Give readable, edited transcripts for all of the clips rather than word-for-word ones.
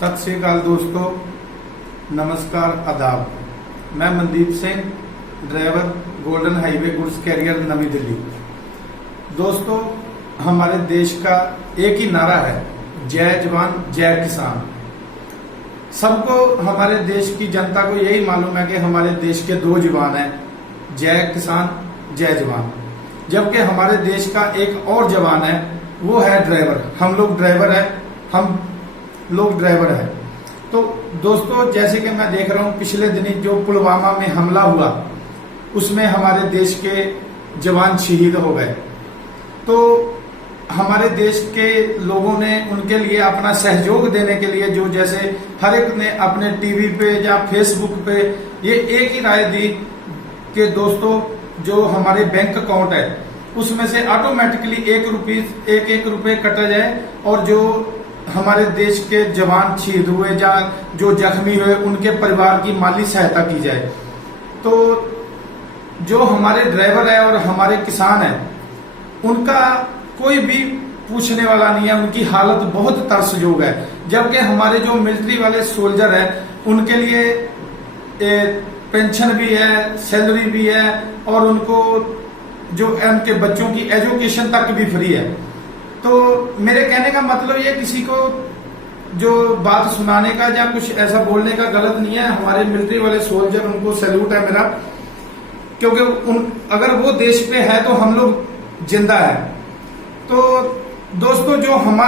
सत श्री अकाल दोस्तों, नमस्कार, आदाब। मैं Mandeep Singh, driver, golden highway goods carrier, Navi Delhi. दोस्तों, हमारे देश का एक ही नारा है, जय जवान जय किसान। सबको, हमारे देश की जनता को यही मालूम है कि हमारे देश के दो जवान हैं, जय किसान जय जवान। जबकि हमारे देश का एक और जवान है, वो है ड्राइवर। हम लोग ड्राइवर हैं, हम लोग ड्राइवर है। तो दोस्तों, जैसे कि मैं देख रहा हूं पिछले दिनी जो पुलवामा में हमला हुआ, उसमें हमारे देश के जवान शहीद हो गए। तो हमारे देश के लोगों ने उनके लिए अपना सहयोग देने के लिए, जो जैसे हर एक ने अपने टीवी पे या फेसबुक पे ये एक ही राय दी कि दोस्तों, जो हमारे बैंक अकाउंट है उसमें से ऑटोमेटिकली एक रुपए कटा जाए और जो हमारे देश के जवान शहीद हुए या जो जख्मी हुए उनके परिवार की माली सहायता की जाए। तो जो हमारे ड्राइवर है और हमारे किसान है, उनका कोई भी पूछने वाला नहीं है, उनकी हालत बहुत तरसजोग है। जबकि हमारे जो मिलिट्री वाले सोल्जर है, उनके लिए पेंशन भी है, सैलरी भी है और उनको जो उनके बच्चों की एजुकेशन तक भी फ्री है। तो मेरे कहने का मतलब ये, किसी को जो बात सुनाने का या कुछ ऐसा बोलने का गलत नहीं है। हमारे मिलिट्री वाले सोल्जर, उनको सैल्यूट है मेरा, क्योंकि अगर वो देश पे है तो हम लोग जिंदा है। तो दोस्तों, जो हम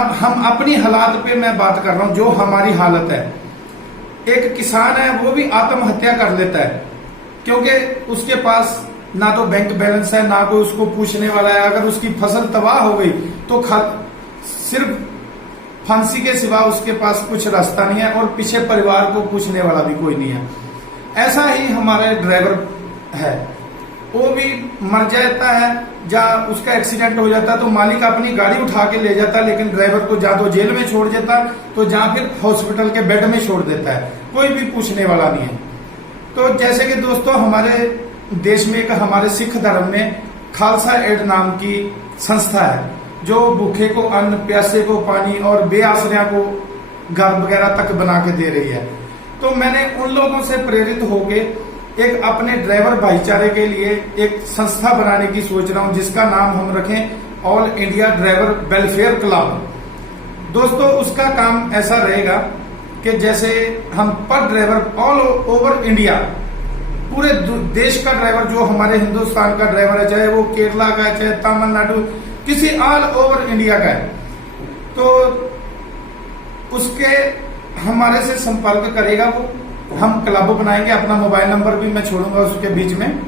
अपनी हालात पे मैं बात कर रहा हूं, जो हमारी हालत है, एक किसान है वो भी आत्महत्या कर लेता है, क्योंकि उसके पास ना तो बैंक बैलेंस है, ना कोई उसको पूछने वाला है। अगर उसकी फसल तबाह हो गई तो सिर्फ फांसी के सिवा उसके पास कुछ रास्ता नहीं है और पीछे परिवार को पूछने वाला भी कोई नहीं है। ऐसा ही हमारे ड्राइवर है, वो भी मर जाता है या उसका एक्सीडेंट हो जाता है तो मालिक अपनी गाड़ी उठा के ले जाता है, लेकिन ड्राइवर को या तो जेल में छोड़ देता तो जहां फिर हॉस्पिटल के बेड में छोड़ देता है, कोई भी पूछने वाला नहीं है। तो जैसे कि दोस्तों, हमारे देश में एक हमारे सिख धर्म में खालसा एड नाम की संस्था है, जो भूखे को अन्न, प्यासे को पानी और बेआसरिया को घर वगैरह तक बना के दे रही है। तो मैंने उन लोगों से प्रेरित होके एक अपने ड्राइवर भाईचारे के लिए एक संस्था बनाने की सोच रहा हूं, जिसका नाम हम रखें all India driver welfare club. दोस्तों, उसका काम ऐसा रहेगा कि जैसे हम पर ड्राइवर ऑल ओवर इंडिया, पूरे देश का ड्राइवर, जो हमारे हिंदुस्तान का ड्राइवर है, चाहे वो केरला का है, चाहे तमिलनाडु, किसी ऑल ओवर इंडिया का है, तो उसके हमारे से संपर्क करेगा वो। हम क्लब बनाएंगे, अपना मोबाइल नंबर भी मैं छोड़ूंगा उसके बीच में।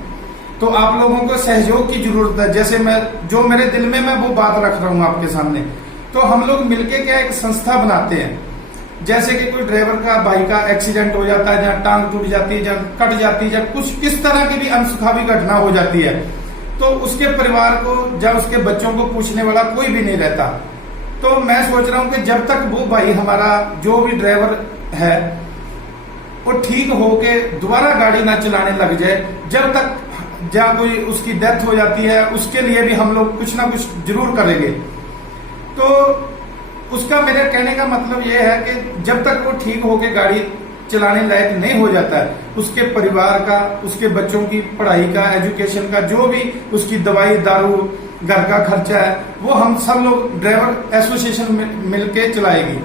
तो आप लोगों को सहयोग की जरूरत है। जैसे मैं, जो मेरे दिल में मैं वो बात रख रहा हूं आपके सामने। तो हम लोग मिलके क्या एक संस्था बनाते हैं। जैसे कि कोई ड्राइवर का, भाई का एक्सीडेंट हो जाता है, जहाँ टांग टूट जाती है, जहाँ कट जाती है, जहाँ कुछ किस तरह की भी अनसुखावी घटना हो जाती है, तो उसके परिवार को या उसके बच्चों को पूछने वाला कोई भी नहीं रहता। तो मैं सोच रहा हूं कि जब तक वो भाई हमारा, जो भी ड्राइवर है, वो ठीक होके दोबारा गाड़ी ना चलाने लग जाए, जब तक जहाँ कोई उसकी डेथ हो जाती है, उसके लिए भी हम लोग कुछ ना कुछ जरूर करेंगे। तो उसका मेरे कहने का मतलब यह है कि जब तक वो ठीक होके गाड़ी चलाने लायक नहीं हो जाता है, उसके परिवार का, उसके बच्चों की पढ़ाई का, एजुकेशन का, जो भी उसकी दवाई दारू, घर का खर्चा है, वो हम सब लोग ड्राइवर एसोसिएशन मिलके चलाएगी।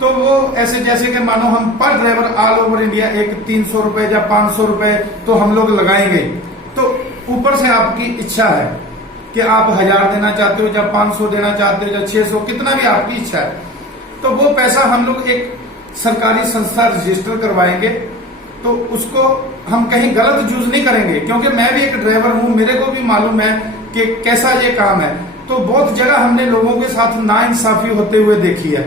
तो वो ऐसे, जैसे कि मानो हम पर ड्राइवर ऑल ओवर इंडिया एक 300 रुपए या 500 रुपए तो हम लोग लगाएंगे। तो ऊपर से आपकी इच्छा है कि आप 1000 देना चाहते हो या 500 देना चाहते हो या 600, कितना भी आपकी इच्छा है, तो वो पैसा हम लोग एक सरकारी संस्था रजिस्टर करवाएंगे। तो उसको हम कहीं गलत यूज नहीं करेंगे, क्योंकि मैं भी एक ड्राइवर हूं, मेरे को भी मालूम है कि कैसा ये काम है। तो बहुत जगह हमने लोगों के साथ नाइंसाफी होते हुए देखी है।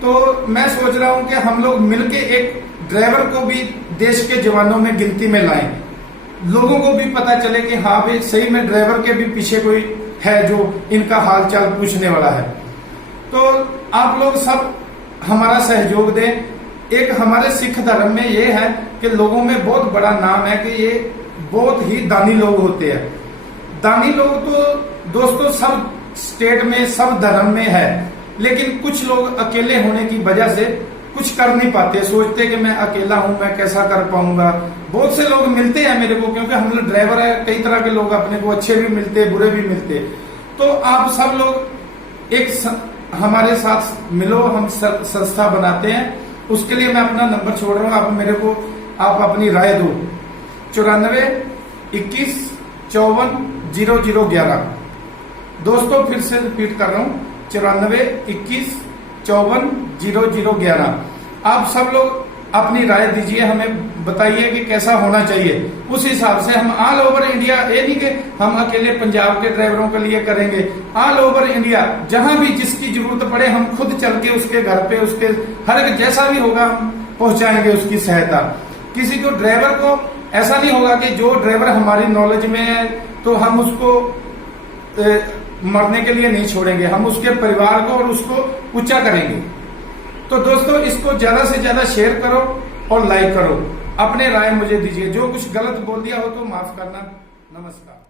तो मैं सोच रहा हूं कि हम लोग मिलके एक ड्राइवर को भी देश के जवानों में गिनती में लाएं, लोगों को भी पता चले कि हाँ भाई, सही में ड्राइवर के भी पीछे कोई है जो इनका हाल चाल पूछने वाला है। तो आप लोग सब हमारा सहयोग दें। एक हमारे सिख धर्म में ये है कि लोगों में बहुत बड़ा नाम है कि ये बहुत ही दानी लोग होते हैं। दानी लोग तो दोस्तों सब स्टेट में, सब धर्म में है, लेकिन कुछ लोग अकेले होने की वजह से कुछ कर नहीं पाते, सोचते कि मैं अकेला हूं, मैं कैसा कर पाऊंगा। बहुत से लोग मिलते हैं मेरे को, क्योंकि हम लोग ड्राइवर है, कई तरह के लोग अपने को अच्छे भी मिलते, बुरे भी मिलते। तो आप सब लोग हमारे साथ मिलो, हम संस्था बनाते हैं। उसके लिए मैं अपना नंबर छोड़ रहा हूं, आप मेरे को आप अपनी राय दो। 94 21 54 0011। दोस्तों फिर से रिपीट कर रहा हूं, 94 21 54 0011। आप सब लोग अपनी राय दीजिए, हमें बताइए कि कैसा होना चाहिए। उस हिसाब से हम ऑल ओवर इंडिया, ये नहीं कि हम अकेले पंजाब के ड्राइवरों के लिए करेंगे, ऑल ओवर इंडिया जहां भी जिसकी जरूरत पड़े हम खुद चल के उसके घर पे, उसके हर एक जैसा भी होगा हम पहुंचाएंगे उसकी सहायता। किसी को ड्राइवर को ऐसा नहीं होगा कि जो ड्राइवर हमारी नॉलेज में है तो हम उसको मरने के लिए नहीं छोड़ेंगे, हम उसके परिवार को और उसको ऊंचा करेंगे। तो दोस्तों इसको ज्यादा से ज्यादा शेयर करो और लाइक करो, अपने राय मुझे दीजिए। जो कुछ गलत बोल दिया हो तो माफ करना। नमस्कार।